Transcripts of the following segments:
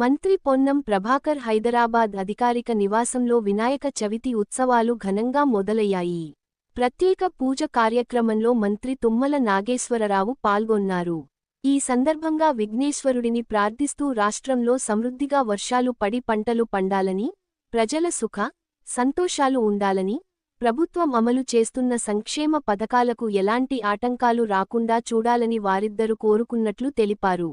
మంత్రి పొన్నం ప్రభాకర్ హైదరాబాద్ అధికారిక నివాసంలో వినాయక చవితి ఉత్సవాలు ఘనంగా మొదలయ్యాయి. ప్రత్యేక పూజ కార్యక్రమంలో మంత్రి తుమ్మల నాగేశ్వరరావు పాల్గొన్నారు. ఈ సందర్భంగా విఘ్నేశ్వరుడిని ప్రార్థిస్తూ రాష్ట్రంలో సమృద్ధిగా వర్షాలు పడి పంటలు పండాలని ప్రజల సుఖ సంతోషాలు ఉండాలని ప్రభుత్వం అమలు చేస్తున్న సంక్షేమ పథకాలకు ఎలాంటి ఆటంకాలు రాకుండా చూడాలని వారిద్దరు కోరుకున్నట్లు తెలిపారు.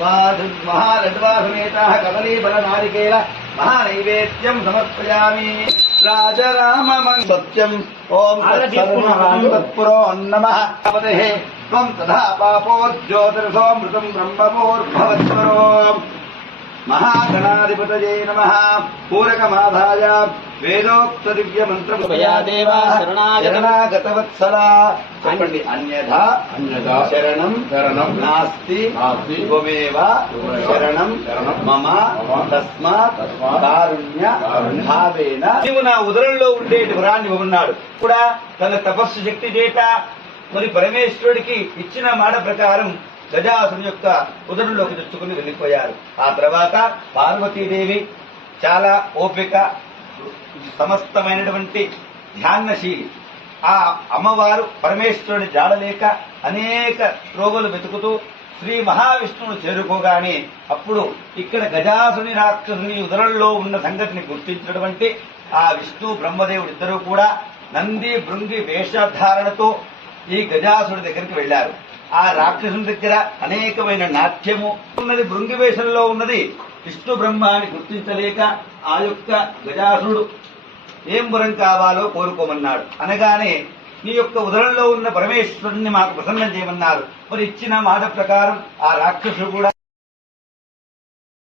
महालड्वासमेताः कदलीफलनारिकेल महानैवेद्यम् समर्पयामि। राजराममन् सत्यम्। ॐ तत्पुरोन् नमः त्वम् तथा पापोर्ज्योतिर्षोऽमृतम् ब्रह्मपोर्भवत्वरो నమ. పూరకమాధాయ వేదోక్త దివ్య దేవా శరణాగతం. శరణాగతవత్సలా. చెప్పండి. అన్యథా శరణం శరణం. నాస్తి త్వమేవ శరణం మమ తస్మాత్ కారుణ్య భావేన. నీవు నా ఉదరంలో ఉండేటి వరాన్ని ఉన్నాడు కూడా తన తపస్సు శక్తి చేత మరి పరమేశ్వరుడికి ఇచ్చిన మాట ప్రకారం గజాసుని యొక్క ఉదరంలోకి తెచ్చుకుని వెళ్ళిపోయారు. ఆ తర్వాత పార్వతీదేవి చాలా ఓపిక సమస్తమైనటువంటి ధ్యానశీలి. ఆ అమ్మవారు పరమేశ్వరుని జాడలేక అనేక రోగులు వెతుకుతూ శ్రీ మహావిష్ణువును చేరుకోగానే అప్పుడు ఇక్కడ గజాసుని రాక్షసుని ఉదరంలో ఉన్న సంగతిని గుర్తించినటువంటి ఆ విష్ణు బ్రహ్మదేవుడు ఇద్దరూ కూడా నంది భృంగి వేషధారణతో ఈ గజాసుడి దగ్గరికి వెళ్ళారు ఆ రాక్షసుని దగ్గర అనేకమైన నాట్యము ఉన్నది భృంగివేషంలో ఉన్నది. విష్ణు బ్రహ్మ అని గుర్తించలేక ఆ యొక్క గజాసుడు ఏం వరం కావాలో కోరుకోమన్నాడు. అనగానే నీ యొక్క ఉదరంలో ఉన్న పరమేశ్వరుణ్ణి మాకు ప్రసన్నం చేయమన్నారు. మరి ఇచ్చిన మాట ప్రకారం ఆ రాక్షసుడు కూడా